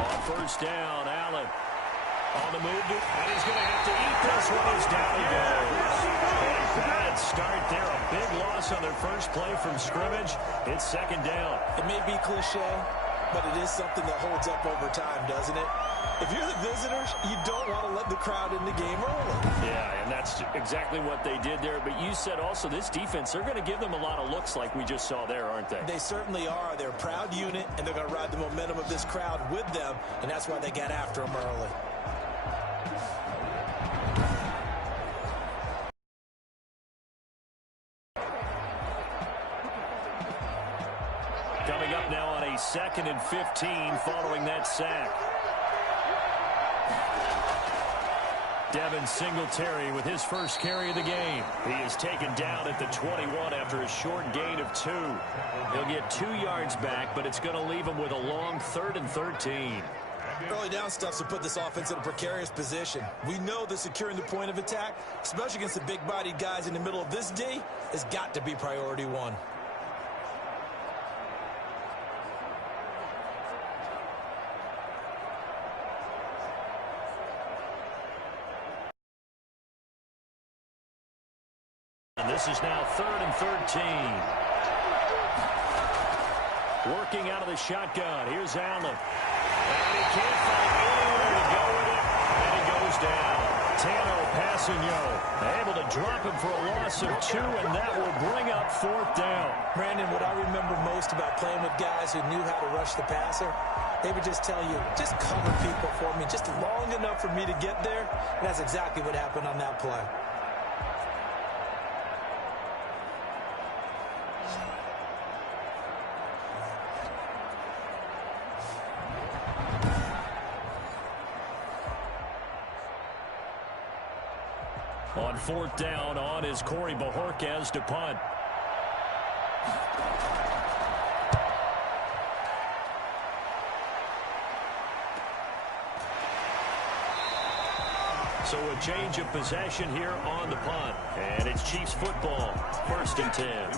On first down, Allen on the move, and he's going to have to eat this one as down he goes. A bad start there, a big loss on their first play from scrimmage. It's second down. It may be cliche, but it is something that holds up over time, doesn't it? If you're the visitors, you don't want to let the crowd in the game early. Yeah, and that's exactly what they did there. But you said also this defense, they're going to give them a lot of looks like we just saw there, aren't they? They certainly are. They're a proud unit, and they're going to ride the momentum of this crowd with them, and that's why they got after them early. Coming up now on a 2nd and 15 following that sack. Devin Singletary with his first carry of the game. He is taken down at the 21 after a short gain of 2. He'll get 2 yards back, but it's going to leave him with a long 3rd and 13. Early down stuff to put this offense in a precarious position. We know that securing the point of attack, especially against the big-bodied guys in the middle of this D, has got to be priority 1. And this is now 3rd and 13. Working out of the shotgun. Here's Allen. And he can't find anywhere to go with it. And he goes down. Tano Passanio able to drop him for a loss of 2, and that will bring up 4th down. Brandon, what I remember most about playing with guys who knew how to rush the passer, they would just tell you, just cover people for me, just long enough for me to get there. And that's exactly what happened on that play. On 4th down, on is Corey Bojorquez to punt. So a change of possession here on the punt. And it's Chiefs football, 1st and 10.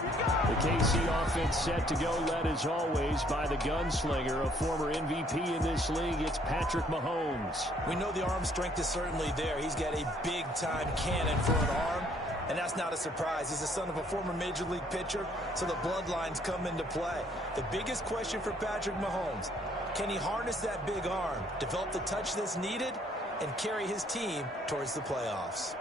The KC offense set to go, led as always by the gunslinger, a former MVP in this league. It's Patrick Mahomes. We know the arm strength is certainly there. He's got a big-time cannon for an arm, and that's not a surprise. He's the son of a former Major League pitcher, so the bloodlines come into play. The biggest question for Patrick Mahomes, can he harness that big arm, develop the touch that's needed, and carry his team towards the playoffs?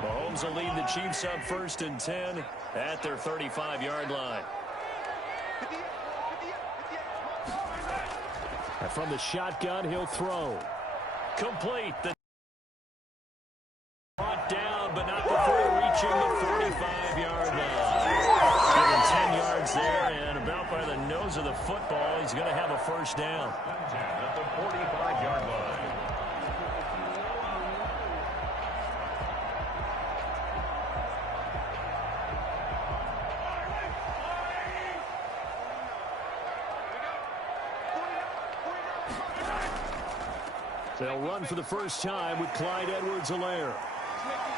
Mahomes will lead the Chiefs up 1st and 10 at their 35-yard line. And from the shotgun, he'll throw. Complete. The brought down, but not before reaching the 45-yard line. Given 10 yards there, and about by the nose of the football, he's going to have a 1st down. At the 45-yard line. They'll run for the first time with Clyde Edwards-Helaire.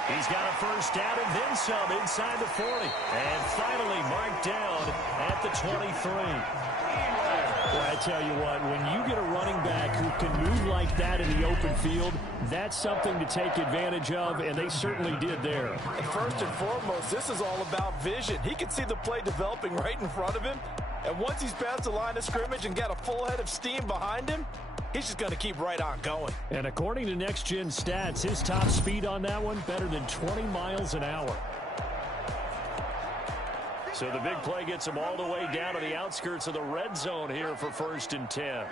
He's got a 1st down and then some inside the 40. And finally marked down at the 23. Well, I tell you what, when you get a running back who can move like that in the open field, that's something to take advantage of, and they certainly did there. And first and foremost, this is all about vision. He can see the play developing right in front of him, and once he's past the line of scrimmage and got a full head of steam behind him, he's just going to keep right on going. And according to Next Gen Stats, his top speed on that one, better than 20 miles an hour. So the big play gets him all the way down to the outskirts of the red zone here for 1st and 10.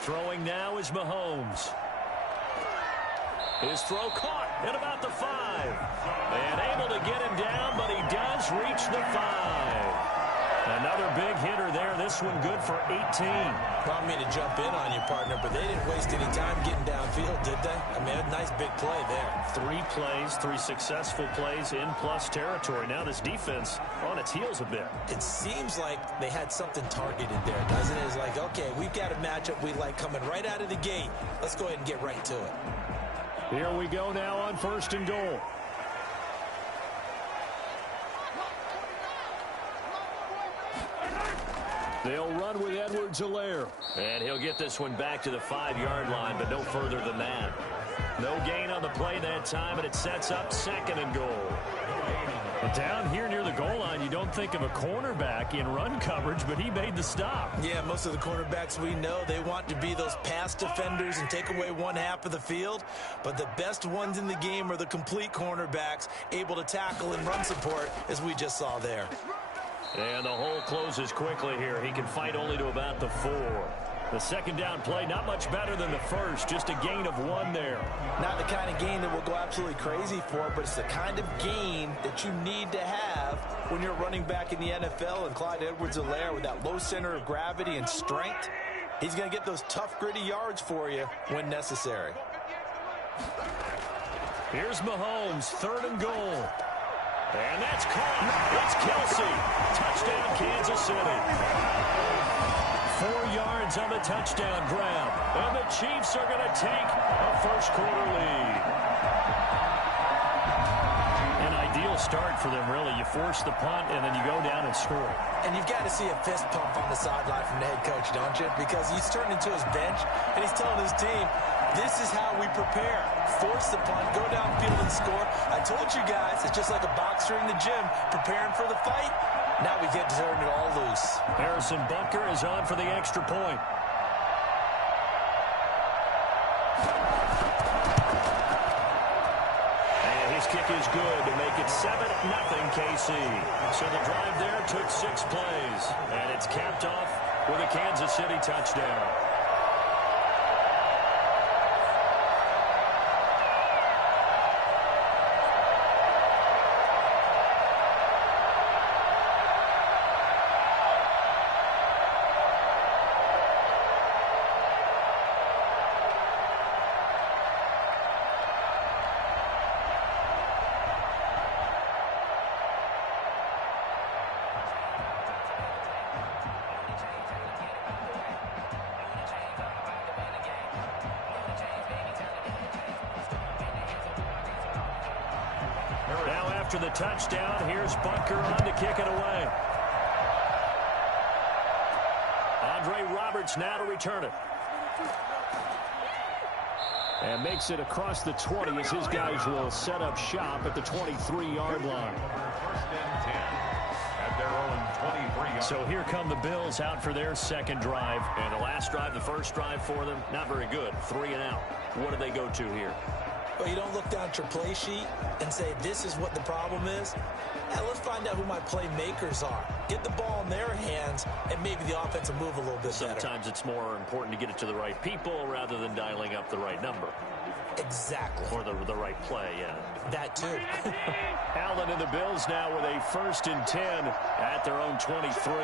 Throwing now is Mahomes. His throw caught at about the 5. And able to get him down, but he does reach the 5. Another big hitter there. This one good for 18. I don't mean to jump in on you, partner, but they didn't waste any time getting downfield, did they? I mean, a nice big play there. 3 plays, 3 successful plays in plus territory. Now this defense on its heels a bit. It seems like they had something targeted there, doesn't it? It's like, okay, we've got a matchup we like coming right out of the gate. Let's go ahead and get right to it. Here we go now on 1st and goal. They'll run with Edwards-Helaire. And he'll get this one back to the 5-yard line, but no further than that. No gain on the play that time, and it sets up 2nd and goal. But down here near the goal line, you don't think of a cornerback in run coverage, but he made the stop. Yeah, most of the cornerbacks we know, they want to be those pass defenders and take away one half of the field. But the best ones in the game are the complete cornerbacks, able to tackle and run support, as we just saw there. And the hole closes quickly here. He can fight only to about the 4. The 2nd down play, not much better than the first, just a gain of 1 there. Not the kind of gain that we'll go absolutely crazy for, but it's the kind of gain that you need to have when you're running back in the NFL. And Clyde Edwards-Helaire, with that low center of gravity and strength, he's going to get those tough, gritty yards for you when necessary. Here's Mahomes, 3rd and goal. And that's caught. It's Kelsey. Touchdown, Kansas City. 4 yards on the touchdown grab. And the Chiefs are going to take a first-quarter lead. An ideal start for them, really. You force the punt, and then you go down and score. And you've got to see a fist pump on the sideline from the head coach, don't you? Because he's turned into his bench, and he's telling his team, this is how we prepare. Force the punt, go downfield and score. I told you guys, it's just like a boxer in the gym preparing for the fight. Now we get to turn it all loose. Harrison Butker is on for the extra point. And his kick is good to make it 7-0 KC. So the drive there took 6 plays. And it's capped off with a Kansas City touchdown. After the touchdown, here's Butker on to kick it away. Andre Roberts now to return it. And makes it across the 20 as his guys will set up shop at the 23-yard line. First and 10 at their own 23-yard. So here come the Bills out for their 2nd drive. And the last drive, the first drive for them, not very good. 3 and out. What do they go to here? Well, you don't look down at your play sheet and say, this is what the problem is. Now, let's find out who my playmakers are. Get the ball in their hands, and maybe the offense will move a little bit better. Sometimes it's more important to get it to the right people rather than dialing up the right number. Exactly. Or the right play, yeah. That too. Allen and the Bills now with a 1st and 10 at their own 23.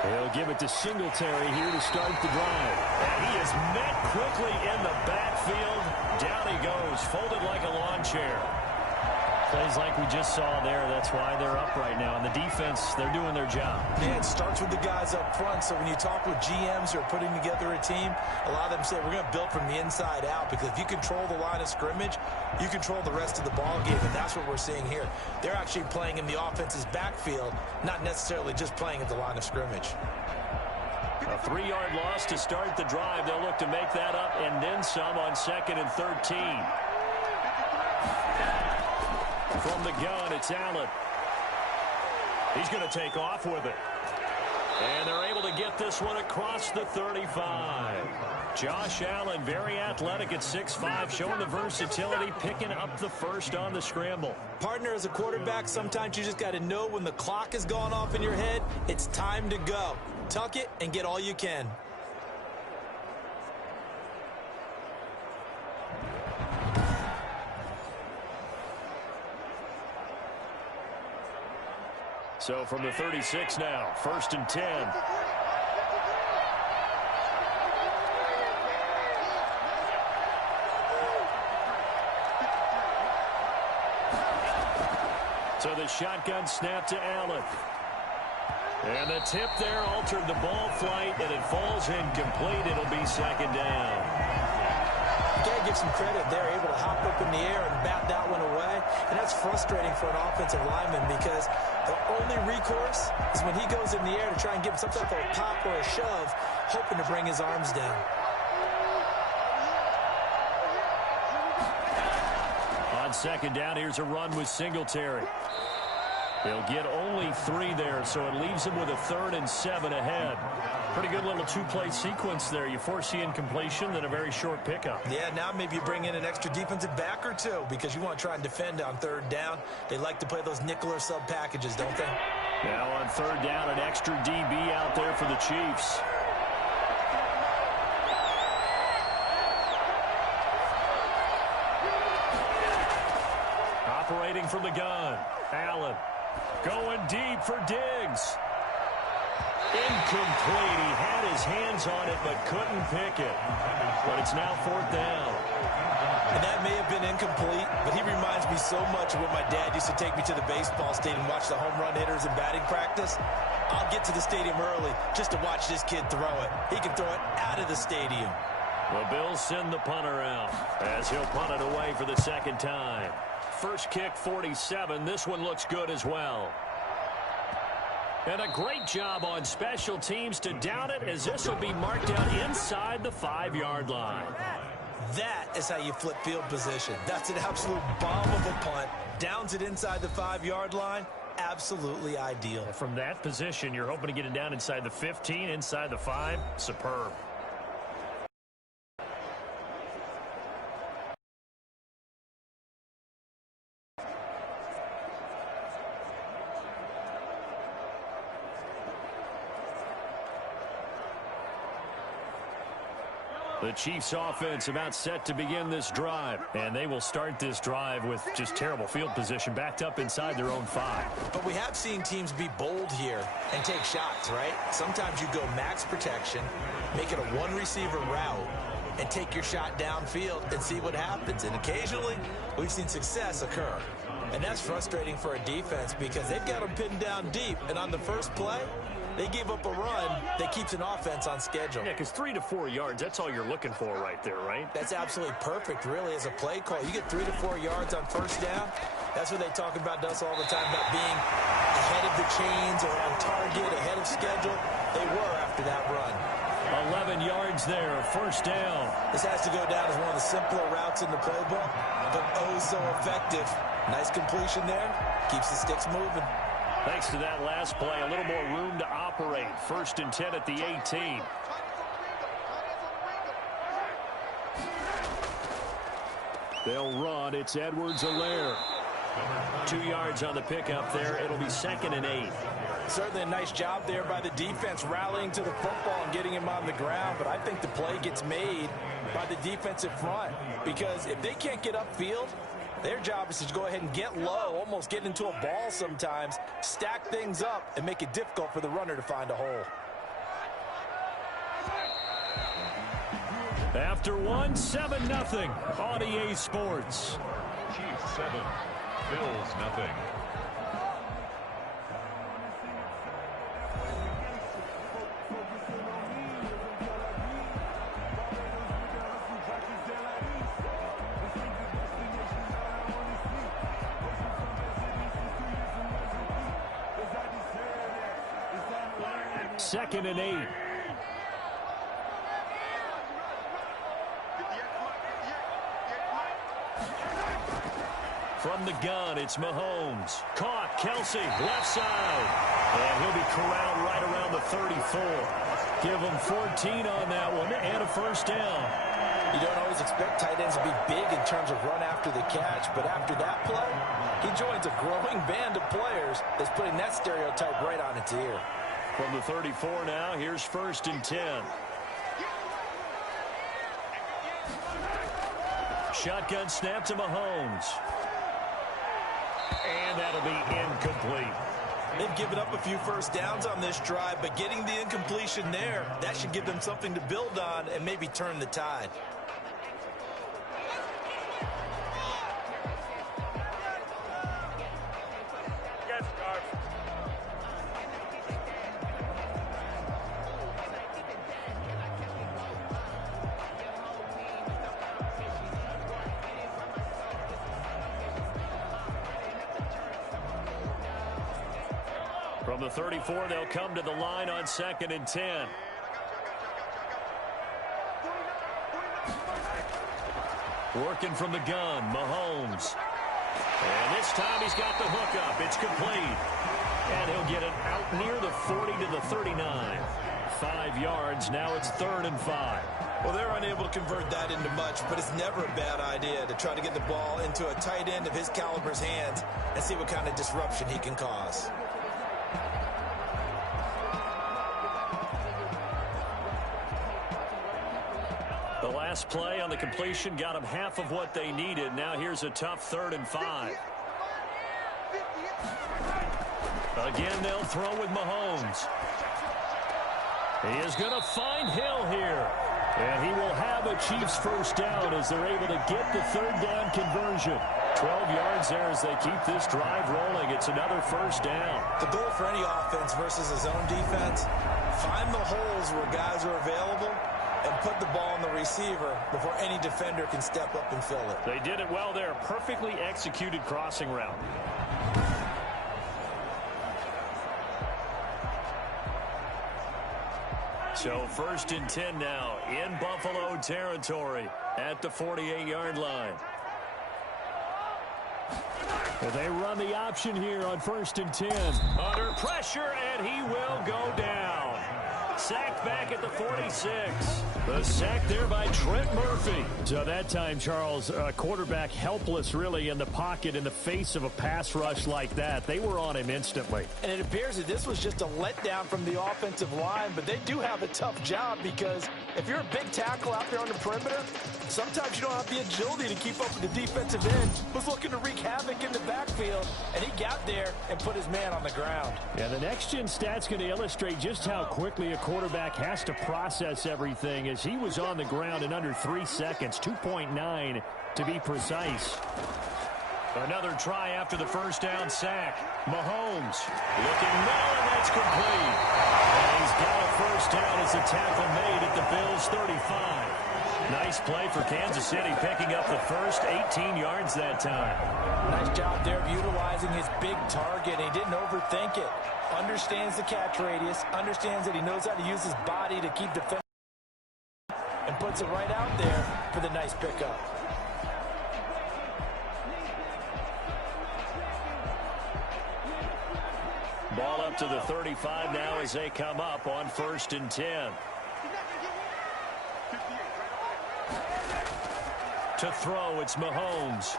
He'll give it to Singletary here to start the drive. And he is met quickly in the backfield. Down he goes, folded like a lawn chair. Plays like we just saw there. That's why they're up right now. And the defense, they're doing their job. Yeah, it starts with the guys up front. So when you talk with GMs who are putting together a team, a lot of them say we're going to build from the inside out, because if you control the line of scrimmage, you control the rest of the ball game, and that's what we're seeing here. They're actually playing in the offense's backfield, not necessarily just playing at the line of scrimmage. A 3-yard loss to start the drive. They'll look to make that up and then some on 2nd and 13. From the gun, it's Allen. He's going to take off with it. And they're able to get this one across the 35. Josh Allen, very athletic at 6'5", showing the versatility, picking up the first on the scramble. Partner, as a quarterback, sometimes you just got to know when the clock has gone off in your head, it's time to go. Tuck it and get all you can. So from the 36 now, 1st and 10. So the shotgun snap to Allen. And the tip there altered the ball flight, and it falls incomplete. It'll be 2nd down. You gotta give some credit. They're able to hop up in the air and bat that one away. And that's frustrating for an offensive lineman because the only recourse is when he goes in the air to try and give some type of a pop or a shove, hoping to bring his arms down. On second down, here's a run with Singletary. He'll get only 3 there, so it leaves him with a 3rd and 7 ahead. Pretty good little 2-play sequence there. You force the incompletion, then a very short pickup. Yeah, now maybe you bring in an extra defensive back or two because you want to try and defend on 3rd down. They like to play those nickel or sub packages, don't they? Now on 3rd down, an extra DB out there for the Chiefs. Operating from the gun, Allen. Going deep for Diggs. Incomplete. He had his hands on it but couldn't pick it. But it's now 4th down. And that may have been incomplete, but he reminds me so much of when my dad used to take me to the baseball stadium and watch the home run hitters in batting practice. I'll get to the stadium early just to watch this kid throw it. He can throw it out of the stadium. The Bills send the punter out as he'll punt it away for the 2nd time. First kick, 47. This one looks good as well. And a great job on special teams to down it, as this will be marked out inside the 5-yard line. That is how you flip field position. That's an absolute bomb of a punt. Downs it inside the 5-yard line. Absolutely ideal. From that position, you're hoping to get it down inside the 15, inside the 5. Superb. The Chiefs offense about set to begin this drive. And they will start this drive with just terrible field position backed up inside their own 5. But we have seen teams be bold here and take shots, right? Sometimes you go max protection, make it a 1-receiver route, and take your shot downfield and see what happens. And occasionally, we've seen success occur. And that's frustrating for a defense because they've got them pinned down deep. And on the first play, they gave up a run that keeps an offense on schedule. Yeah, because 3 to 4 yards, that's all you're looking for right there, right? That's absolutely perfect, really, as a play call. You get 3 to 4 yards on first down. That's what they talk about us all the time, about being ahead of the chains or on target, ahead of schedule. They were after that run. 11 yards there, first down. This has to go down as one of the simpler routes in the playbook, but oh so effective. Nice completion there. Keeps the sticks moving. Thanks to that last play, a little more room to operate. 1st and 10 at the 18. They'll run. It's Edwards-Helaire. 2 yards on the pickup there. It'll be 2nd and 8. Certainly a nice job there by the defense rallying to the football and getting him on the ground. But I think the play gets made by the defensive front because if they can't get upfield, their job is to go ahead and get low, almost get into a ball sometimes, stack things up, and make it difficult for the runner to find a hole. After 1, 7-0 on EA Sports. Chiefs 7, Bills 0. Second and 8. From the gun, it's Mahomes. Caught, Kelsey, left side. And he'll be corralled right around the 34. Give him 14 on that one and a first down. You don't always expect tight ends to be big in terms of run after the catch, but after that play, he joins a growing band of players that's putting that stereotype right on its ear. From the 34 now, here's 1st and 10. Shotgun snap to Mahomes. And that'll be incomplete. They've given up a few first downs on this drive, but getting the incompletion there, that should give them something to build on and maybe turn the tide. From the 34, they'll come to the line on 2nd and 10. Working from the gun, Mahomes. And this time he's got the hookup. It's complete. And he'll get it out near the 40 to the 39. 5 yards. Now it's 3rd and 5. Well, they're unable to convert that into much, but it's never a bad idea to try to get the ball into a tight end of his caliber's hands and see what kind of disruption he can cause. The last play on the completion got them half of what they needed. Now here's a tough 3rd and 5. Again, they'll throw with Mahomes. He is going to find Hill here. And he will have a Chiefs first down as they're able to get the 3rd down conversion. 12 yards there as they keep this drive rolling. It's another first down. The goal for any offense versus a zone defense, find the holes where guys are available and put the ball on the receiver before any defender can step up and fill it. They did it well there. Perfectly executed crossing route. So 1st and 10 now in Buffalo territory at the 48-yard line. They run the option here on 1st and 10. Under pressure, and he will go down. Sacked back at the 46. The sack there by Trent Murphy. So that time, Charles, quarterback helpless really in the pocket in the face of a pass rush like that. They were on him instantly. And it appears that this was just a letdown from the offensive line, but they do have a tough job because if you're a big tackle out there on the perimeter, sometimes you don't have the agility to keep up with the defensive end. Was looking to wreak havoc in the backfield, and he got there and put his man on the ground. Yeah, the next-gen stat's going to illustrate just how quickly a quarterback has to process everything as he was on the ground in under 3 seconds, 2.9 to be precise. Another try after the first down sack. Mahomes looking low, and that's complete. And he's got a first down as the tackle made at the Bills' 35. Nice play for Kansas City, picking up the first 18 yards that time. Nice job there of utilizing his big target. He didn't overthink it. Understands the catch radius, understands that he knows how to use his body to keep defenders, and puts it right out there for the nice pickup. Ball up to the 35 now as they come up on 1st and 10. To throw, it's Mahomes.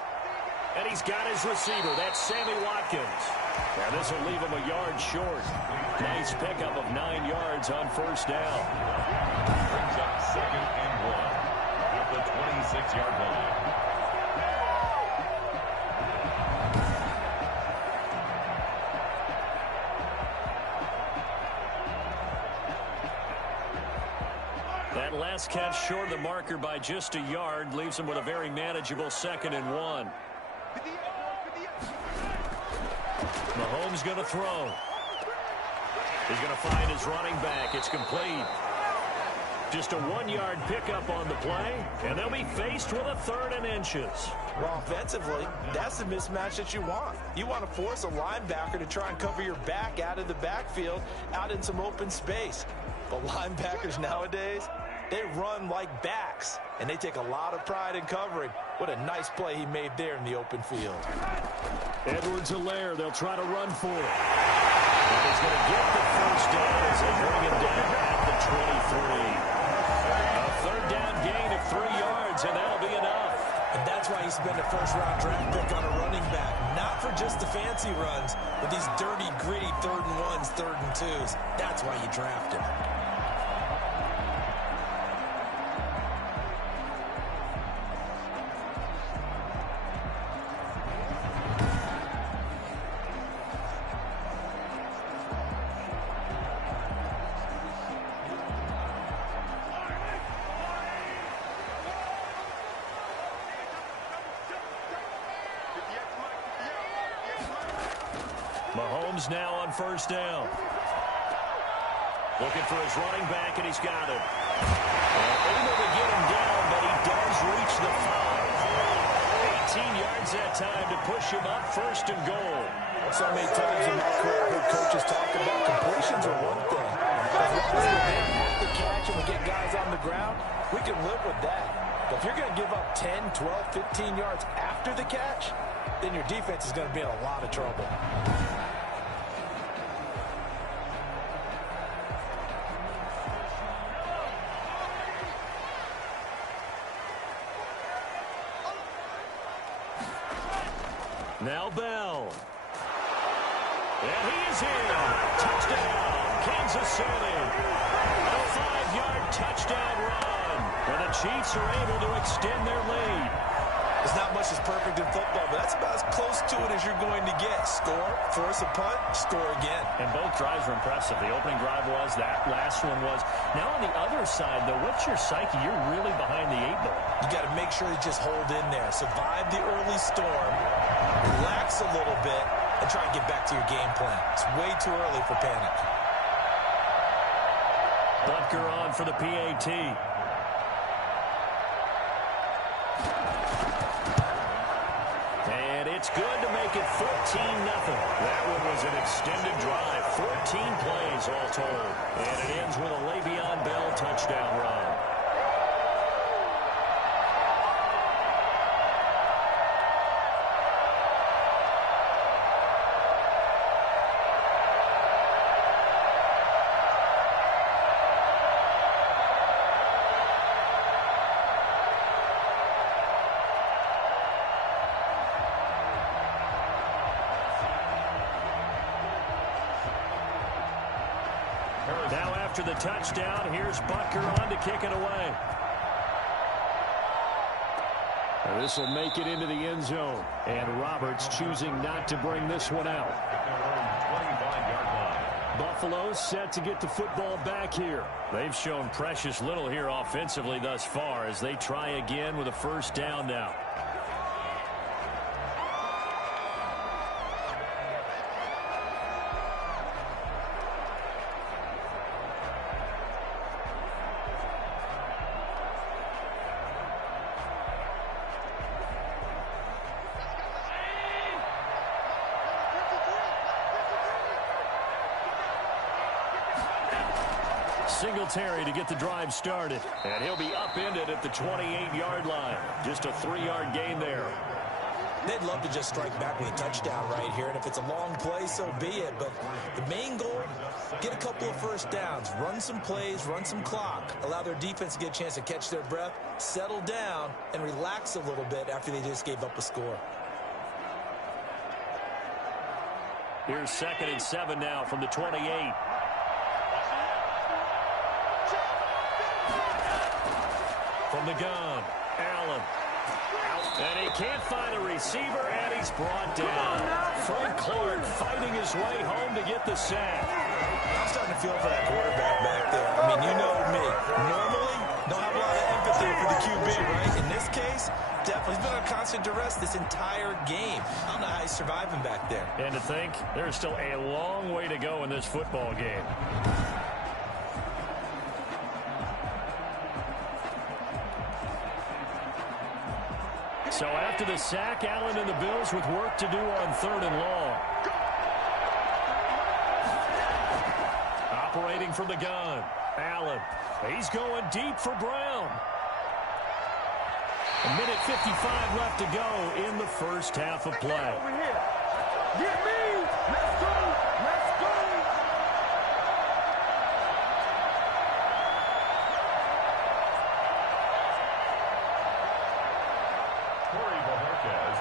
And he's got his receiver. That's Sammy Watkins. Now this will leave him a yard short. Nice pickup of 9 yards on first down. Brings up 2nd and 1 at the 26-yard line. That last catch short of the marker by just a yard leaves him with a very manageable 2nd and 1. Mahomes going to throw. He's going to find his running back. It's complete. Just a 1-yard pickup on the play, and they'll be faced with a 3rd and inches. Well, offensively, that's the mismatch that you want. You want to force a linebacker to try and cover your back out of the backfield, out in some open space. But linebackers nowadays, they run like backs, and they take a lot of pride in covering. What a nice play he made there in the open field. Edwards-Helaire, they'll try to run for it. And he's going to get the first down as they bring him down at the 23. A 3rd down gain of 3 yards, and that'll be enough. And that's why you spend a first-round draft pick on a running back. Not for just the fancy runs, but these dirty, gritty 3rd and 1s, 3rd and 2s. That's why you draft him. Mahomes now on first down. Looking for his running back, and he's got it. Able to get him down, but he does reach the 5. 18 yards that that time to push him up 1st and goal. So many times in my career, I've heard coaches talk about completions are one thing. As long as we're there at the catch and we get guys on the ground, we can live with that. But if you're going to give up 10, 12, 15 yards after the catch, then your defense is going to be in a lot of trouble. Now Bell. And he is in. Touchdown, Kansas City. A 5-yard touchdown run. And the Chiefs are able to extend their lead. It's not much that's perfect in football, but that's about as close to it as you're going to get. Score, force a punt, score again. And both drives were impressive. The opening drive was, that last one was. Now on the other side, though, what's your psyche? You're really behind the 8-ball. You got to make sure you just hold in there. Survive the early storm, relax a little bit, and try and get back to your game plan. It's way too early for panic. Butker on for the PAT. And it's good to make it 14-0. That one was an extended drive. 14 plays all told. And it ends with a Le'Veon Bell touchdown run. Now after the touchdown, here's Butker on to kick it away. This will make it into the end zone. And Roberts choosing not to bring this one out. Buffalo set to get the football back here. They've shown precious little here offensively thus far as they try again with a 1st down now. Singletary to get the drive started. And he'll be upended at the 28-yard line. Just a 3-yard gain there. They'd love to just strike back with a touchdown right here. And if it's a long play, so be it. But the main goal, get a couple of 1st downs. Run some plays, run some clock. Allow their defense to get a chance to catch their breath, settle down, and relax a little bit after they just gave up a score. Here's 2nd and 7 now from the 28. From the gun, Allen. And he can't find a receiver, and he's brought down. Frank Clark fighting his way home to get the sack. I'm starting to feel for that quarterback back there. I mean, you know me. Normally, don't have a lot of empathy for the QB, right? In this case, definitely. He's been on constant duress this entire game. I don't know how he's surviving back there. And to think, there's still a long way to go in this football game. So after the sack, Allen and the Bills with work to do on 3rd and long. Operating from the gun, Allen. He's going deep for Brown. A minute 55 left to go in the 1st half of play. Over here. Get me. Let's go. Let's go.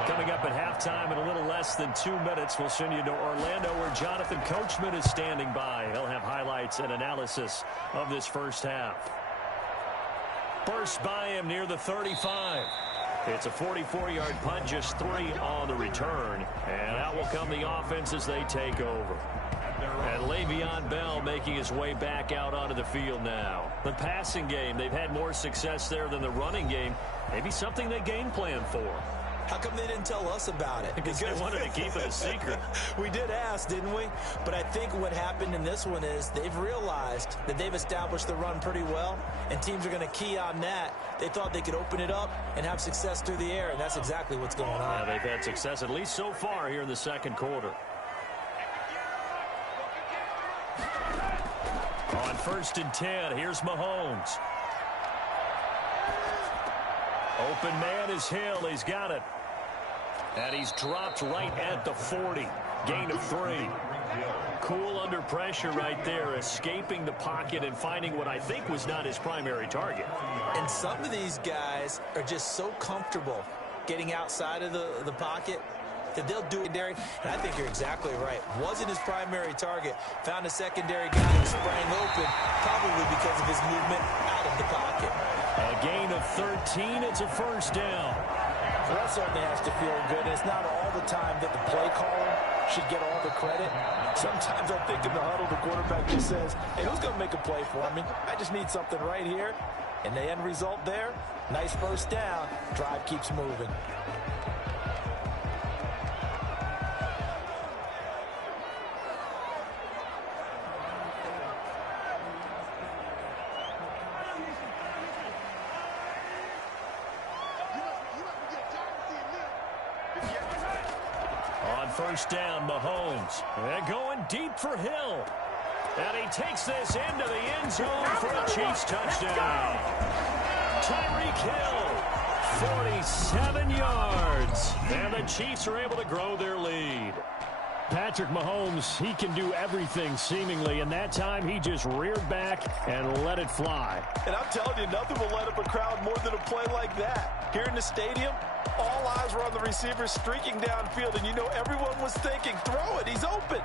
Coming up at halftime in a little less than 2 minutes, we'll send you to Orlando where Jonathan Coachman is standing by. He'll have highlights and analysis of this 1st half. Burst by him near the 35. It's a 44-yard punt, just 3 on the return. And out will come the offense as they take over. And Le'Veon Bell making his way back out onto the field now. The passing game, they've had more success there than the running game. Maybe something they game plan for. How come they didn't tell us about it? Because they wanted to keep it a secret. We did ask, didn't we? But I think what happened in this one is they've realized that they've established the run pretty well, and teams are going to key on that. They thought they could open it up and have success through the air, and that's exactly what's going on. Yeah, they've had success, at least so far, here in the second quarter. On 1st and 10, here's Mahomes. Open man is Hill. He's got it. And he's dropped right at the 40. Gain of 3. Cool under pressure right there, escaping the pocket and finding what I think was not his primary target. And some of these guys are just so comfortable getting outside of the pocket that they'll do it, Derek. And I think you're exactly right. Wasn't his primary target. Found a secondary guy who sprang open, probably because of his movement out of the pocket. A gain of 13. It's a first down. Well, that certainly has to feel good. And it's not all the time that the play caller should get all the credit. Sometimes I think in the huddle, the quarterback just says, hey, who's going to make a play for me? I just need something right here. And the end result there, nice first down. Drive keeps moving. First down, Mahomes. And going deep for Hill. And he takes this into the end zone for a Chiefs touchdown. Tyreek Hill, 47 yards. And the Chiefs are able to grow their lead. Patrick Mahomes, he can do everything seemingly, and that time he just reared back and let it fly. And I'm telling you, nothing will light up a crowd more than a play like that. Here in the stadium, all eyes were on the receiver streaking downfield, and you know everyone was thinking, throw it, he's open.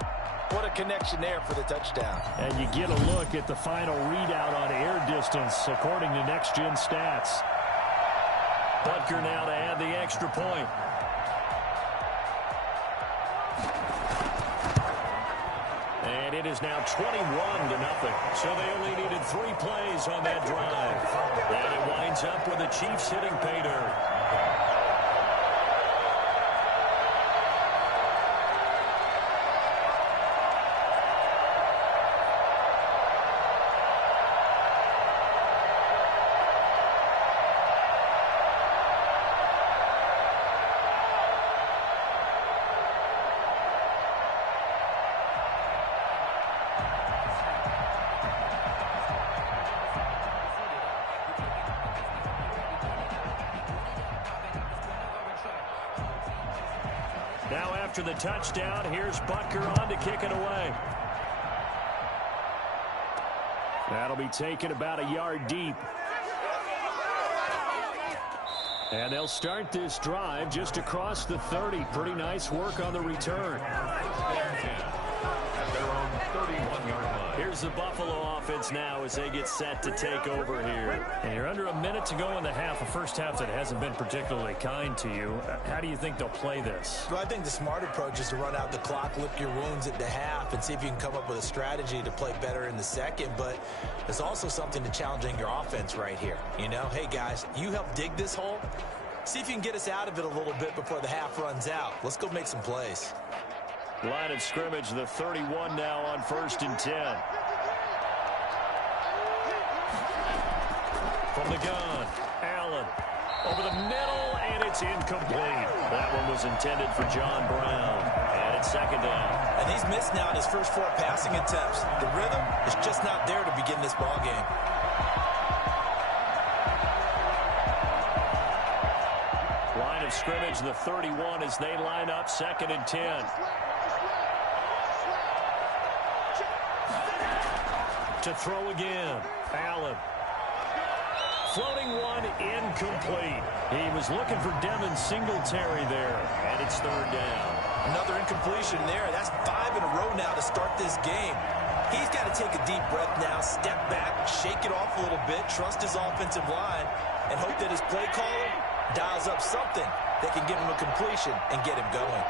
What a connection there for the touchdown. And you get a look at the final readout on air distance, according to Next Gen Stats. Butker now to add the extra point. And it is now 21-0. So they only needed 3 plays on that drive. And it winds up with the Chiefs hitting pay dirt. Now after the touchdown, here's Butker on to kick it away. That'll be taken about a yard deep. And they'll start this drive just across the 30. Pretty nice work on the return. At their own 31-yard line. Here's the Buffalo offense now as they get set to take over here. And you're under a minute to go in the half, a first half that hasn't been particularly kind to you. How do you think they'll play this? Well, I think the smart approach is to run out the clock, lick your wounds at the half, and see if you can come up with a strategy to play better in the second. But there's also something to challenging your offense right here. You know, hey, guys, you help dig this hole. See if you can get us out of it a little bit before the half runs out. Let's go make some plays. Line of scrimmage, the 31 now on 1st and 10. From the gun, Allen over the middle, and it's incomplete. That one was intended for John Brown, and it's second down. And he's missed now in his first 4 passing attempts. The rhythm is just not there to begin this ball game. Line of scrimmage, the 31 as they line up 2nd and 10. To throw again, Allen. Floating one, incomplete. He was looking for Devin Singletary there, and it's 3rd down. Another incompletion there. That's 5 in a row now to start this game. He's got to take a deep breath now, step back, shake it off a little bit, trust his offensive line, and hope that his play caller dials up something that can give him a completion and get him going.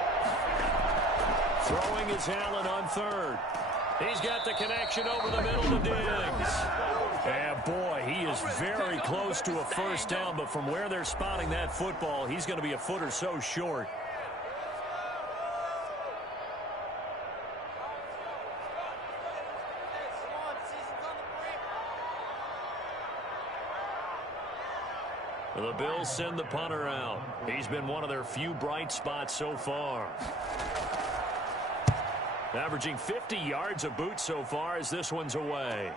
Throwing is Allen on 3rd. He's got the connection over the middle to Diggs. And boy, he is very close to a first down, but from where they're spotting that football, he's going to be a foot or so short. The Bills send the punter out. He's been one of their few bright spots so far. Averaging 50 yards a boot so far as this one's away.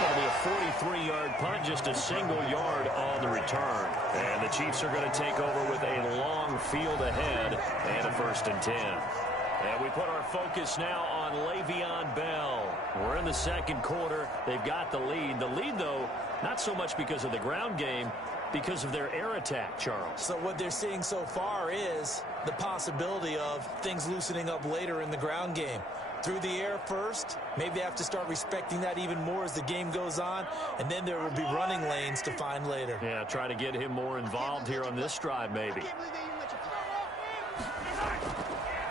It'll be a 43-yard punt, just a single yard on the return. And the Chiefs are going to take over with a long field ahead and a 1st and 10. And we put our focus now on Le'Veon Bell. We're in the second quarter. They've got the lead. The lead, though, not so much because of the ground game, because of their air attack, Charles. So what they're seeing so far is the possibility of things loosening up later in the ground game. Through the air first, maybe they have to start respecting that even more as the game goes on, and then there will be running lanes to find later. Yeah, try to get him more involved here on this drive, maybe.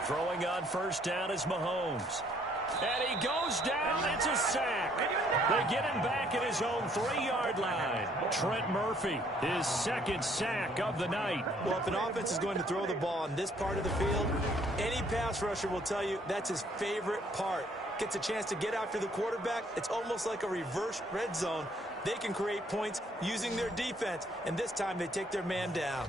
Throwing on first down is Mahomes. And he goes down. It's a sack. They get him back at his own 3-yard line. Trent Murphy, his 2nd sack of the night. Well, if an offense is going to throw the ball on this part of the field, any pass rusher will tell you that's his favorite part. Gets a chance to get after the quarterback. It's almost like a reverse red zone. They can create points using their defense, and this time they take their man down.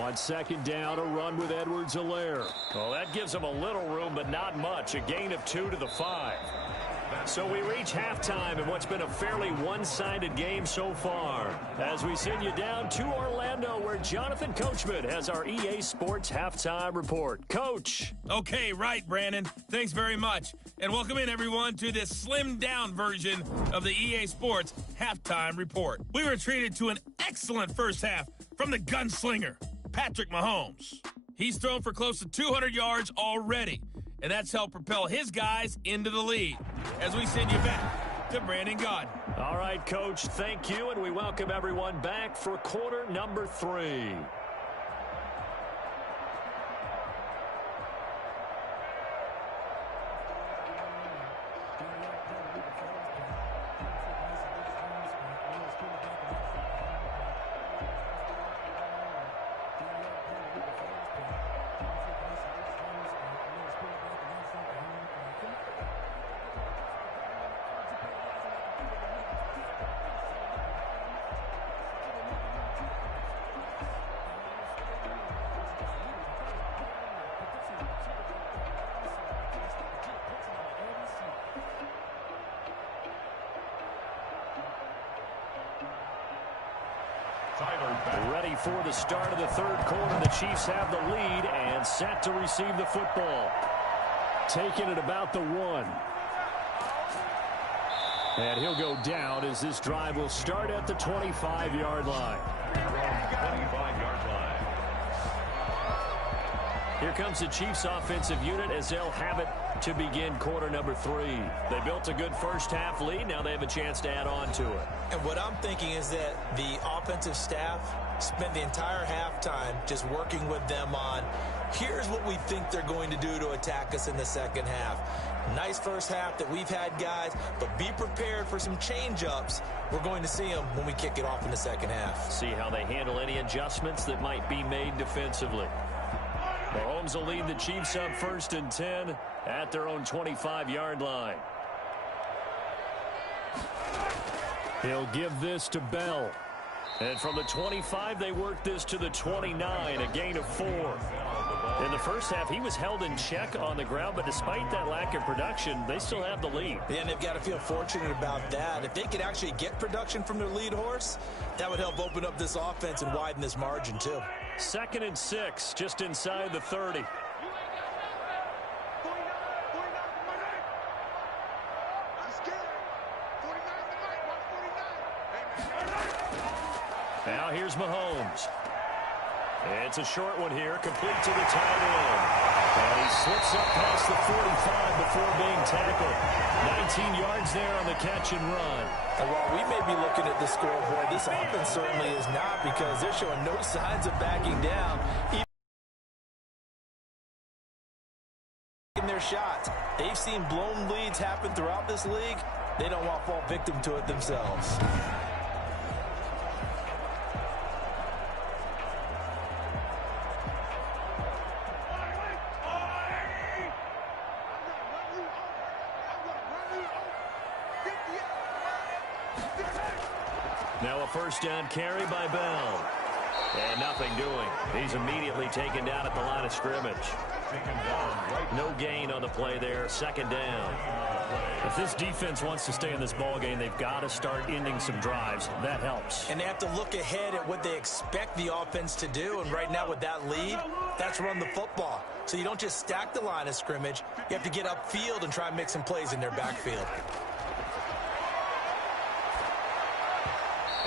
On 2nd down, a run with Edwards-Helaire. Well, that gives them a little room, but not much. A gain of 2 to the 5. So we reach halftime in what's been a fairly one-sided game so far. As we send you down to Orlando, where Jonathan Coachman has our EA Sports Halftime Report. Coach. Okay, right, Brandon. Thanks very much. And welcome in, everyone, to this slimmed-down version of the EA Sports Halftime Report. We were treated to an excellent first half from the gunslinger, Patrick Mahomes. He's thrown for close to 200 yards already, and that's helped propel his guys into the lead. As we send you back to Brandon Gaudin. All right, Coach, thank you, and we welcome everyone back for quarter number 3. Ready for the start of the third quarter. The Chiefs have the lead and set to receive the football. Taking it about the 1. And he'll go down as this drive will start at the 25-yard line. 25-yard line. Here comes the Chiefs offensive unit as they'll have it to begin quarter number 3. They built a good first half lead. Now they have a chance to add on to it. And what I'm thinking is that the offensive staff spent the entire halftime just working with them on, here's what we think they're going to do to attack us in the second half. Nice first half that we've had, guys, but be prepared for some change-ups. We're going to see them when we kick it off in the second half. See how they handle any adjustments that might be made defensively. Mahomes will lead the Chiefs up 1st and 10 at their own 25-yard line. He'll give this to Bell. And from the 25, they work this to the 29, a gain of 4. In the first half, he was held in check on the ground, but despite that lack of production, they still have the lead. Yeah, and they've got to feel fortunate about that. If they could actually get production from their lead horse, that would help open up this offense and widen this margin, too. 2nd and 6, just inside the 30. Now here's Mahomes. It's a short one here, complete to the tight end. And he slips up past the 45 before being tackled. 19 yards there on the catch and run. And while we may be looking at the scoreboard, this offense certainly is not, because they're showing no signs of backing down. Even in their shots, they've seen blown leads happen throughout this league. They don't want to fall victim to it themselves. Now a first down carry by Bell. And nothing doing. He's immediately taken down at the line of scrimmage. No gain on the play there. Second down. If this defense wants to stay in this ballgame, they've got to start ending some drives. That helps. And they have to look ahead at what they expect the offense to do. And right now with that lead, that's run the football. So you don't just stack the line of scrimmage. You have to get upfield and try and make some plays in their backfield.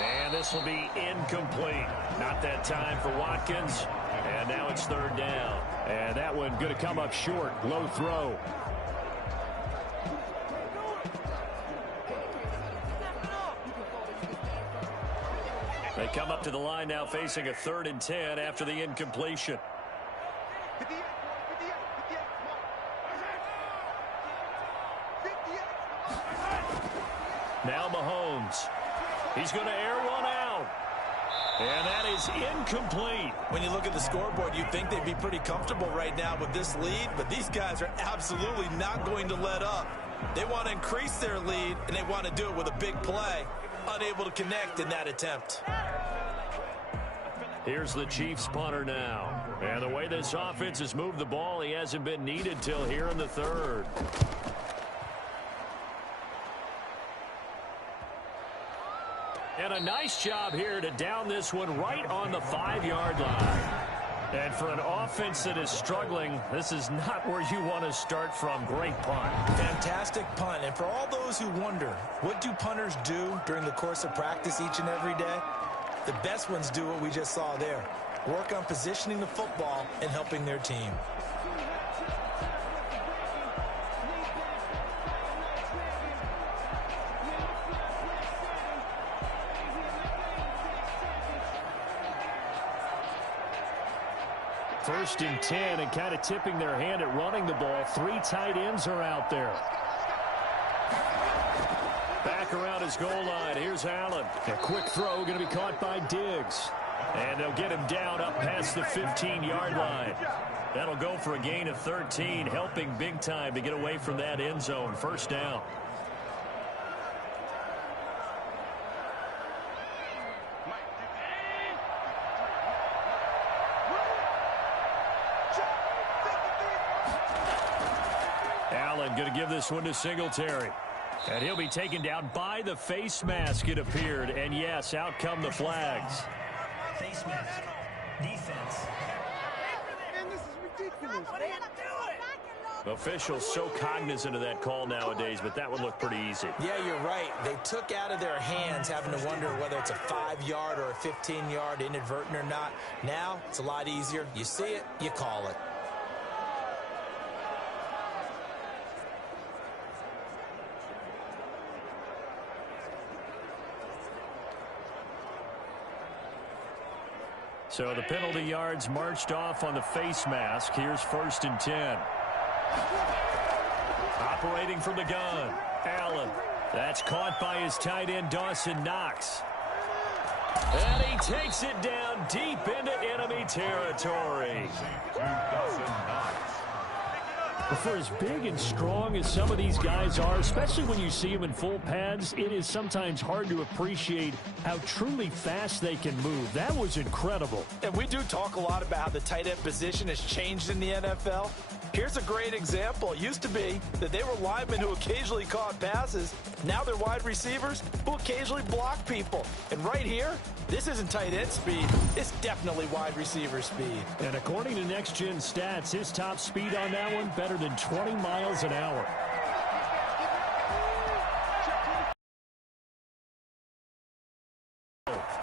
And this will be incomplete. Not that time for Watkins. And now it's third down. And that one going to come up short. Low throw. They come up to the line now facing a 3rd and 10 after the incompletion. Now Mahomes. He's going to air one out. And that is incomplete. When you look at the scoreboard, you'd think they'd be pretty comfortable right now with this lead, but these guys are absolutely not going to let up. They want to increase their lead, and they want to do it with a big play. Unable to connect in that attempt. Here's the Chiefs punter now. And the way this offense has moved the ball, he hasn't been needed till here in the 3rd. And a nice job here to down this one right on the 5-yard line. And for an offense that is struggling, this is not where you want to start from. Great punt. Fantastic punt. And for all those who wonder, what do punters do during the course of practice each and every day? The best ones do what we just saw there. Work on positioning the football and helping their team. First and 10, and kind of tipping their hand at running the ball. 3 tight ends are out there. Back around his goal line. Here's Allen. A quick throw going to be caught by Diggs. And they'll get him down up past the 15-yard line. That'll go for a gain of 13, helping big time to get away from that end zone. First down. Allen going to give this one to Singletary. And he'll be taken down by the face mask, it appeared. And yes, out come the flags. Face mask. Defense. Man, this is ridiculous. What are you doing? Officials so cognizant of that call nowadays, but that would look pretty easy. Yeah, you're right. They took out of their hands having to wonder whether it's a 5-yard or a 15-yard inadvertent or not. Now, it's a lot easier. You see it, you call it. So the penalty yards marched off on the face mask. Here's first and 10. Operating from the gun, Allen. That's caught by his tight end, Dawson Knox. And he takes it down deep into enemy territory. But for as big and strong as some of these guys are, especially when you see them in full pads, it is sometimes hard to appreciate how truly fast they can move. That was incredible. And we do talk a lot about how the tight end position has changed in the NFL. Here's a great example. It used to be that they were linemen who occasionally caught passes. Now they're wide receivers who occasionally block people. And right here, this isn't tight end speed. It's definitely wide receiver speed. And according to Next Gen Stats, his top speed on that one, better than 20 miles an hour.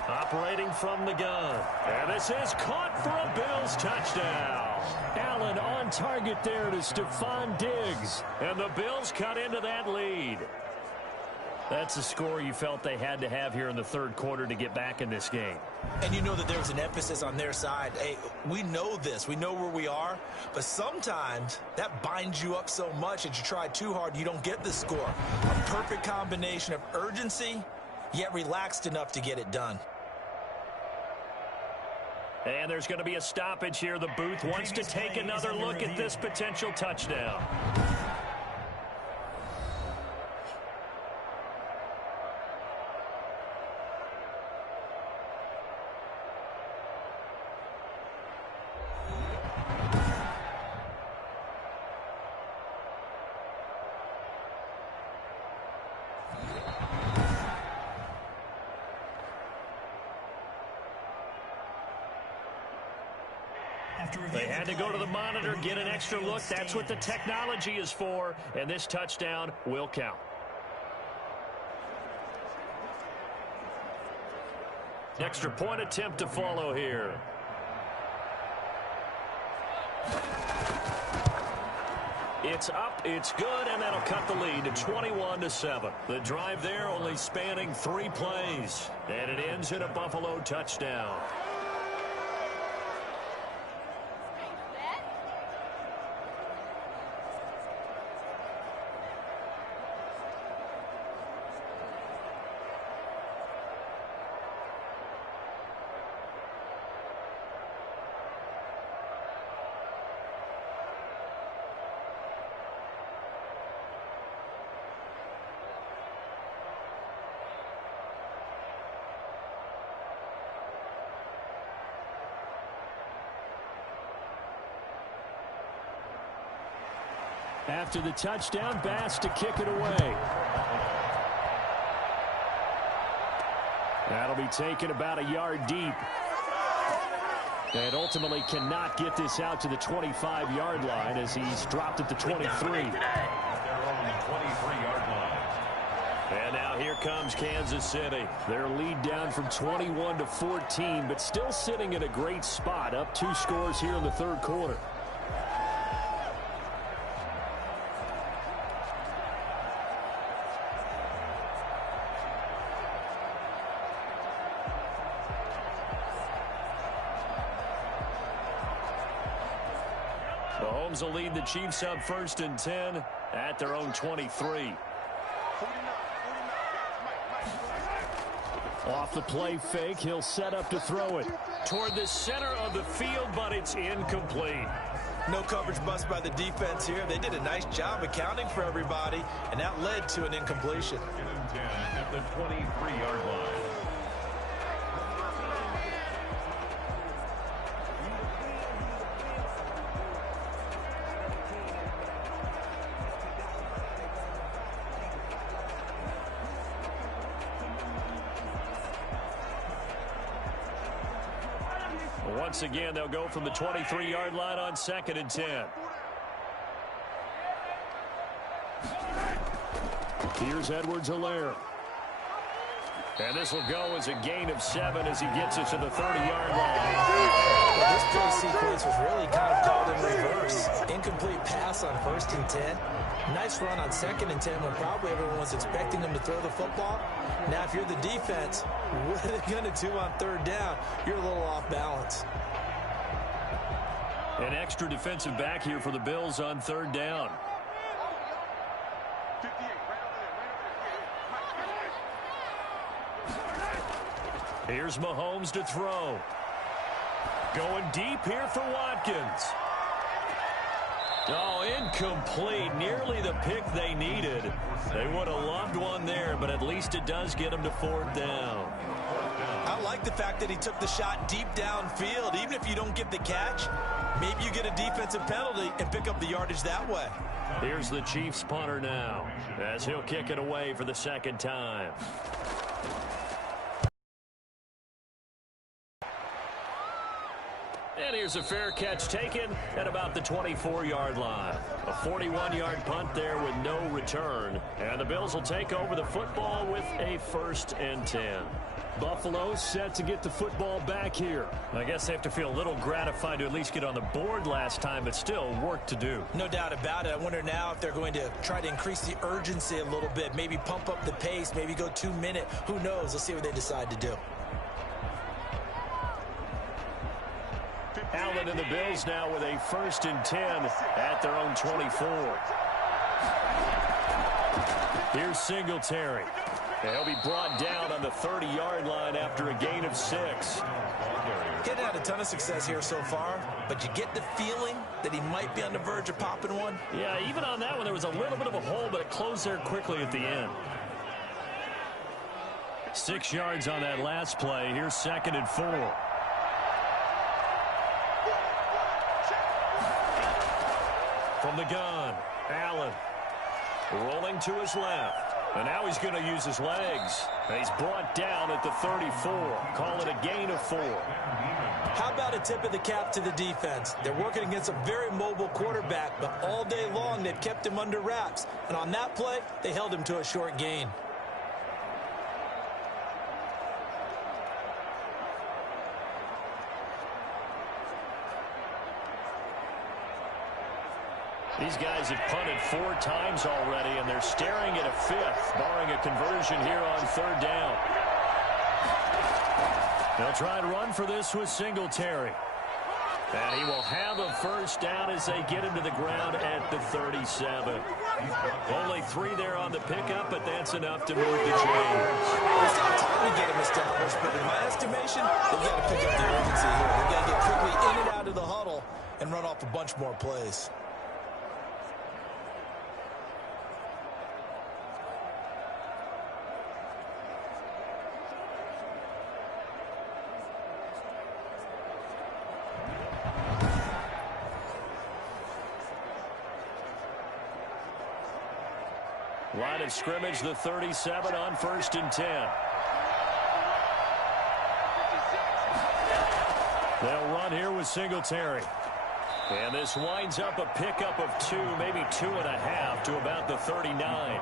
Operating Allen from the gun. And this is caught for a Bills touchdown. Allen on target there to Stephon Diggs. And the Bills cut into that lead. That's a score you felt they had to have here in the third quarter to get back in this game. And you know that there's an emphasis on their side. Hey, we know this. We know where we are. But sometimes that binds you up so much that you try too hard, you don't get the score. A perfect combination of urgency, yet relaxed enough to get it done. And there's going to be a stoppage here. The booth wants to take another look at this potential touchdown. They had to go to the monitor, get an extra look. That's what the technology is for, and this touchdown will count. Extra point attempt to follow here. It's up, it's good, and that'll cut the lead to 21-7. The drive there only spanning 3 plays, and it ends in a Buffalo touchdown. After the touchdown, Bass to kick it away. That'll be taken about a yard deep. And ultimately cannot get this out to the 25-yard line as he's dropped at the 23. They're on the 23-yard line. And now here comes Kansas City. Their lead down from 21-14, but still sitting in a great spot, up 2 scores here in the third quarter. Mahomes will lead the Chiefs up 1st and 10 at their own 23. Off the play fake, he'll set up to throw it toward the center of the field, but it's incomplete. No coverage bust by the defense here. They did a nice job accounting for everybody, and that led to an incompletion. 2nd and 10 at the 23-yard line. Once again, they'll go from the 23-yard line on 2nd and 10. Here's Edwards-Helaire. And this will go as a gain of 7 as he gets it to the 30-yard line. Well, this play sequence was really kind of called in reverse. Incomplete pass on 1st and 10. Nice run on 2nd and 10 when probably everyone was expecting him to throw the football. Now, if you're the defense, what are they going to do on 3rd down? You're a little off balance. An extra defensive back here for the Bills on 3rd down. Here's Mahomes to throw. Going deep here for Watkins. Oh, incomplete. Nearly the pick they needed. They would have loved one there, but at least it does get them to 4th down. I like the fact that he took the shot deep downfield. Even if you don't get the catch, maybe you get a defensive penalty and pick up the yardage that way. Here's the Chiefs punter now as he'll kick it away for the 2nd time. And here's a fair catch taken at about the 24-yard line. A 41-yard punt there with no return. And the Bills will take over the football with a 1st and 10. Buffalo set to get the football back here. I guess they have to feel a little gratified to at least get on the board last time, but still work to do. No doubt about it. I wonder now if they're going to try to increase the urgency a little bit, maybe pump up the pace, maybe go 2-minute. Who knows? Let's see what they decide to do. Allen and the Bills now with a 1st and 10 at their own 24. Here's Singletary. And he'll be brought down on the 30-yard line after a gain of 6. Getting had a ton of success here so far, but you get the feeling that he might be on the verge of popping one. Yeah, even on that one, there was a little bit of a hole, but it closed there quickly at the end. 6 yards on that last play. Here's 2nd and 4. From the gun, Allen rolling to his left. And now he's going to use his legs. And he's brought down at the 34. Call it a gain of 4. How about a tip of the cap to the defense? They're working against a very mobile quarterback, but all day long they've kept him under wraps. And on that play, they held him to a short gain. These guys have punted 4 times already, and they're staring at a 5th, barring a conversion here on 3rd down. They'll try and run for this with Singletary. And he will have a 1st down as they get him to the ground at the 37. Only 3 there on the pickup, but that's enough to move the chains. It's not time to get him established, but in my estimation, they've got to pick up the urgency here. They've got to get quickly in and out of the huddle and run off a bunch more plays. Line of scrimmage, the 37 on 1st and 10. They'll run here with Singletary. And this winds up a pickup of 2, maybe 2.5 to about the 39.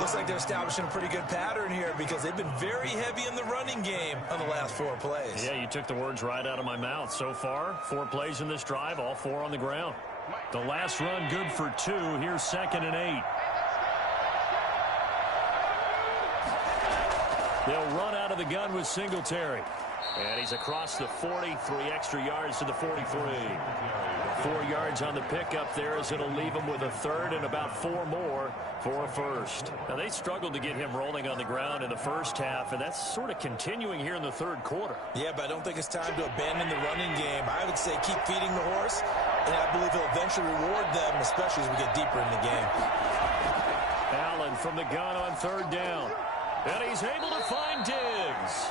Looks like they're establishing a pretty good pattern here because they've been very heavy in the running game on the last 4 plays. Yeah, you took the words right out of my mouth. So far, 4 plays in this drive, all 4 on the ground. The last run good for 2. Here's 2nd and 8. They'll run out of the gun with Singletary. And he's across the 40, 3 extra yards to the 43. 4 yards on the pickup there as it'll leave him with a 3rd and about 4 more for a 1st. Now, they struggled to get him rolling on the ground in the first half, and that's sort of continuing here in the 3rd quarter. Yeah, but I don't think it's time to abandon the running game. I would say keep feeding the horse, and I believe he'll eventually reward them, especially as we get deeper in the game. Allen from the gun on 3rd down. And he's able to find Diggs.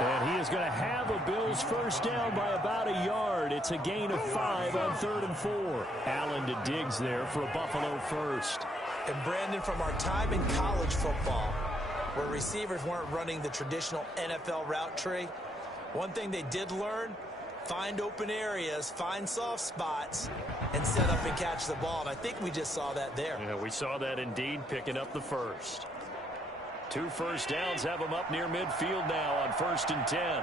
And he is going to have a Bills 1st down by about a yard. It's a gain of 5 on 3rd and 4. Allen to Diggs there for a Buffalo 1st. And Brandon, from our time in college football, where receivers weren't running the traditional NFL route tree, one thing they did learn, find open areas, find soft spots, and set up and catch the ball. And I think we just saw that there. Yeah, we saw that indeed, picking up the 1st. 2 first downs have him up near midfield now on 1st and 10.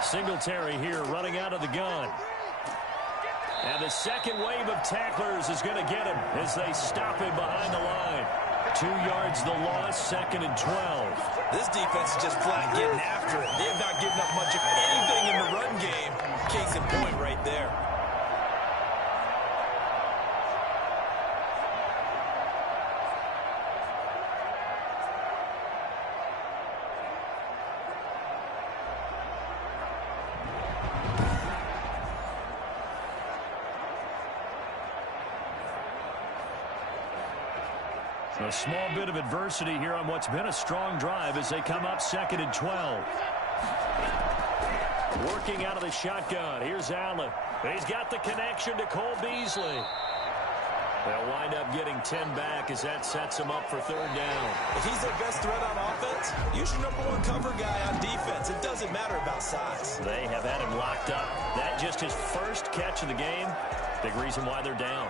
Singletary here running out of the gun. And the second wave of tacklers is going to get him as they stop him behind the line. 2 yards the loss, 2nd and 12. This defense is just flat getting after it. They have not given up much of anything in the run game. Case in point right there. A small bit of adversity here on what's been a strong drive as they come up 2nd and 12. Working out of the shotgun. Here's Allen. He's got the connection to Cole Beasley. They'll wind up getting 10 back as that sets them up for third down. If he's their best threat on offense, use your number one cover guy on defense. It doesn't matter about size. They have had him locked up. That just his first catch of the game. Big reason why they're down.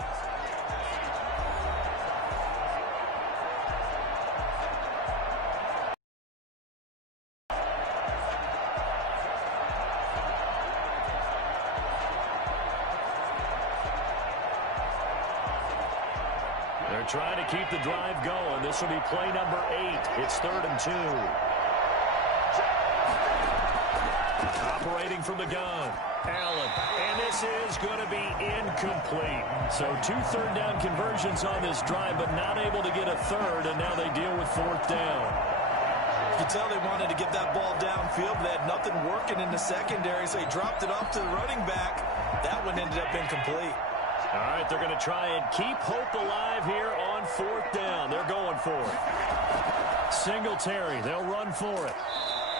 They're trying to keep the drive going. This will be play number 8. It's 3rd and 2. Operating from the gun, Allen. And this is going to be incomplete. So 2 third-down conversions on this drive, but not able to get a third, and now they deal with 4th down. You can tell they wanted to get that ball downfield, but they had nothing working in the secondary, so he dropped it off to the running back. That one ended up incomplete. All right, they're going to try and keep hope alive here on 4th down. They're going for it. Singletary, they'll run for it.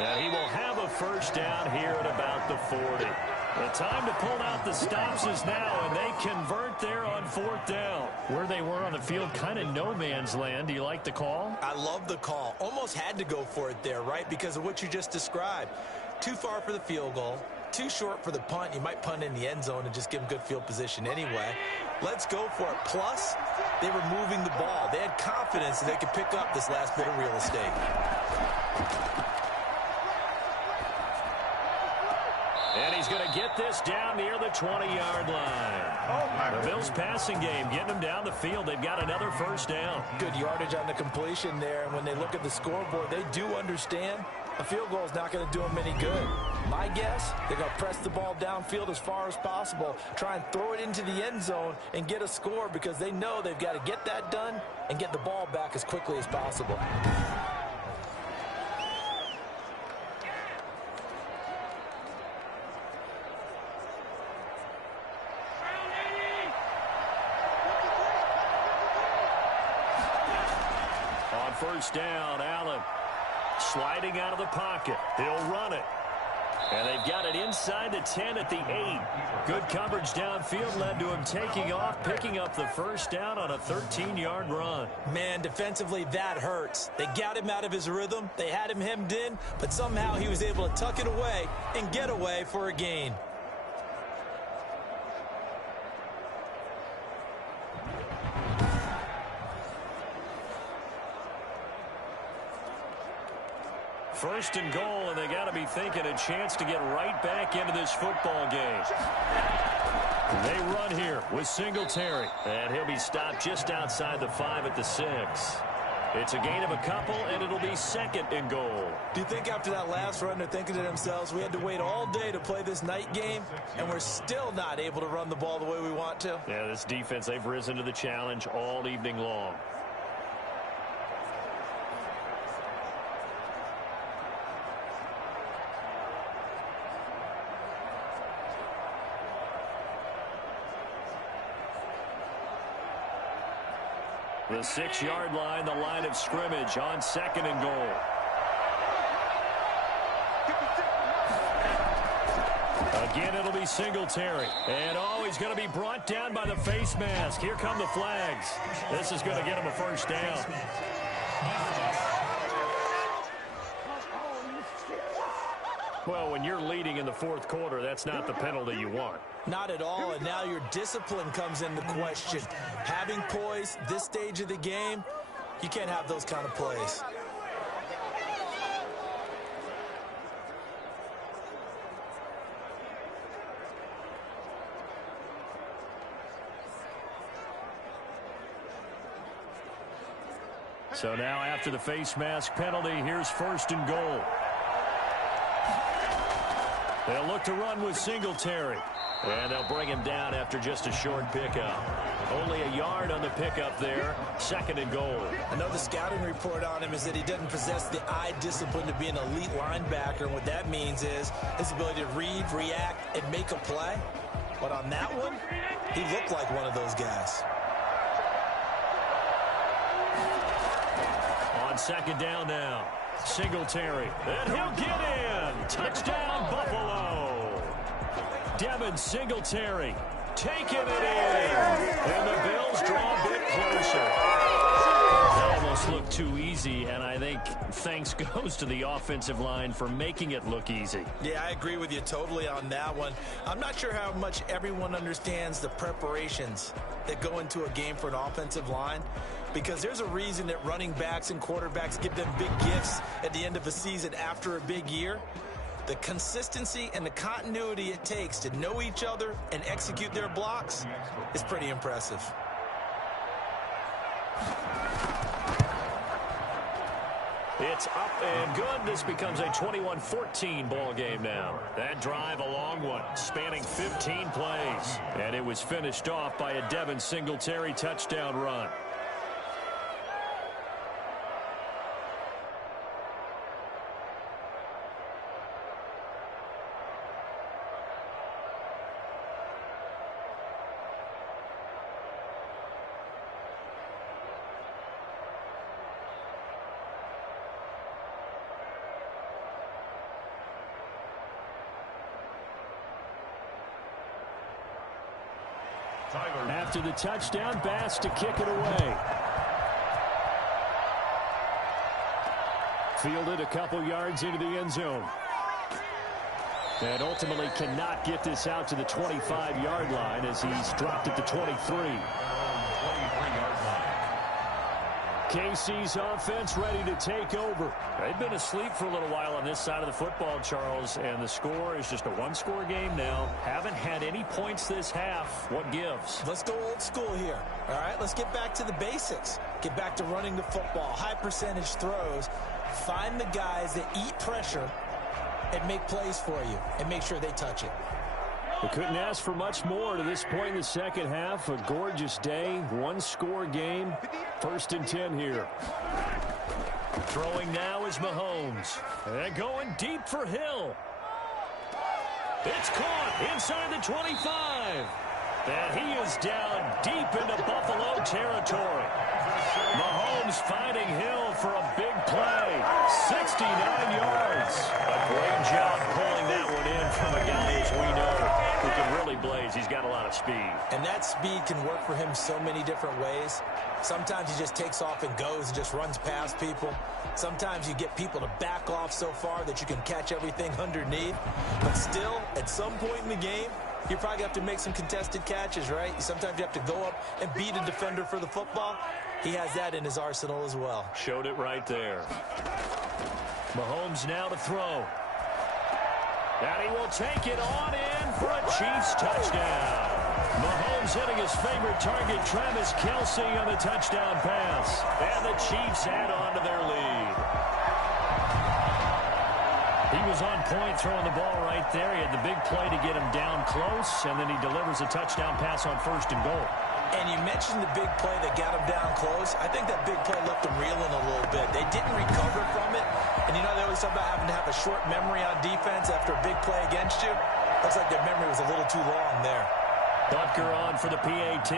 And he will have a first down here at about the 40. The time to pull out the stops is now, and they convert there on 4th down. Where they were on the field, kind of no man's land. Do you like the call? I love the call. Almost had to go for it there, right, because of what you just described. Too far for the field goal. Too short for the punt. You might punt in the end zone and just give them good field position anyway. Let's go for it. Plus, they were moving the ball. They had confidence that they could pick up this last bit of real estate. And he's going to get this down near the 20-yard line. The Bills passing game getting them down the field. They've got another first down. Good yardage on the completion there. And when they look at the scoreboard, they do understand a field goal is not going to do them any good. My guess, they're going to press the ball downfield as far as possible, try and throw it into the end zone and get a score because they know they've got to get that done and get the ball back as quickly as possible. On first down, Allen sliding out of the pocket. He'll run it. And they've got it inside the 10 at the 8. Good coverage downfield led to him taking off, picking up the first down on a 13-yard run. Man, defensively, that hurts. They got him out of his rhythm. They had him hemmed in, but somehow he was able to tuck it away and get away for a gain. First and goal, and they got to be thinking a chance to get right back into this football game. They run here with Singletary, and he'll be stopped just outside the 5 at the 6. It's a gain of a couple, and it'll be 2nd and goal. Do you think after that last run they're thinking to themselves, we had to wait all day to play this night game, and we're still not able to run the ball the way we want to? Yeah, this defense, they've risen to the challenge all evening long. The 6-yard line, the line of scrimmage on 2nd and goal. Again, it'll be Singletary. And, he's going to be brought down by the face mask. Here come the flags. This is going to get him a first down. Well, when you're leading in the 4th quarter, that's not the penalty you want. Not at all, and now your discipline comes into question. Having poise this stage of the game, you can't have those kind of plays. So now after the face mask penalty, here's 1st and goal. They'll look to run with Singletary. And they'll bring him down after just a short pickup. Only a yard on the pickup there. 2nd and goal. Another scouting report on him is that he doesn't possess the eye discipline to be an elite linebacker. And what that means is his ability to read, react, and make a play. But on that one, he looked like one of those guys. On 2nd down now. Singletary. And he'll get in. Touchdown, Buffalo. Devin Singletary taking it in. And the Bills draw kudos to the offensive line for making it look easy. Yeah, I agree with you totally on that one. I'm not sure how much everyone understands the preparations that go into a game for an offensive line, because there's a reason that running backs and quarterbacks give them big gifts at the end of a season after a big year. The consistency and the continuity it takes to know each other and execute their blocks is pretty impressive. It's up and good. This becomes a 21-14 ball game now. That drive, a long one, spanning 15 plays. And it was finished off by a Devin Singletary touchdown run. After the touchdown, Bass to kick it away. Fielded a couple yards into the end zone. And ultimately cannot get this out to the 25-yard line as he's dropped at the 23. KC's offense ready to take over. They've been asleep for a little while on this side of the football, Charles, and the score is just a one-score game now. Haven't had any points this half. What gives? Let's go old school here. All right, let's get back to the basics. Get back to running the football, high percentage throws. Find the guys that eat pressure and make plays for you and make sure they touch it. We couldn't ask for much more to this point in the second half. A gorgeous day, one-score game. 1st and 10 here. Throwing now is Mahomes. And going deep for Hill. It's caught inside the 25. And he is down deep into Buffalo territory. Mahomes finding Hill for a big play. 69 yards. A great job pulling that one in from a guy, as we know, who can really blaze. He's got a lot of speed. And that speed can work for him so many different ways. Sometimes he just takes off and goes and just runs past people. Sometimes you get people to back off so far that you can catch everything underneath. But still, at some point in the game, you probably have to make some contested catches, right? Sometimes you have to go up and beat a defender for the football. He has that in his arsenal as well. Showed it right there. Mahomes now to throw. And he will take it on in for a Chiefs touchdown. Mahomes hitting his favorite target, Travis Kelce, on the touchdown pass. And the Chiefs add on to their lead. He was on point throwing the ball right there. He had the big play to get him down close, and then he delivers a touchdown pass on 1st and goal. And you mentioned the big play that got him down close. I think that big play left him reeling a little bit. They didn't recover from it. And you know, they always talk about having to have a short memory on defense after a big play against you. Looks like their memory was a little too long there. Butker on for the PAT.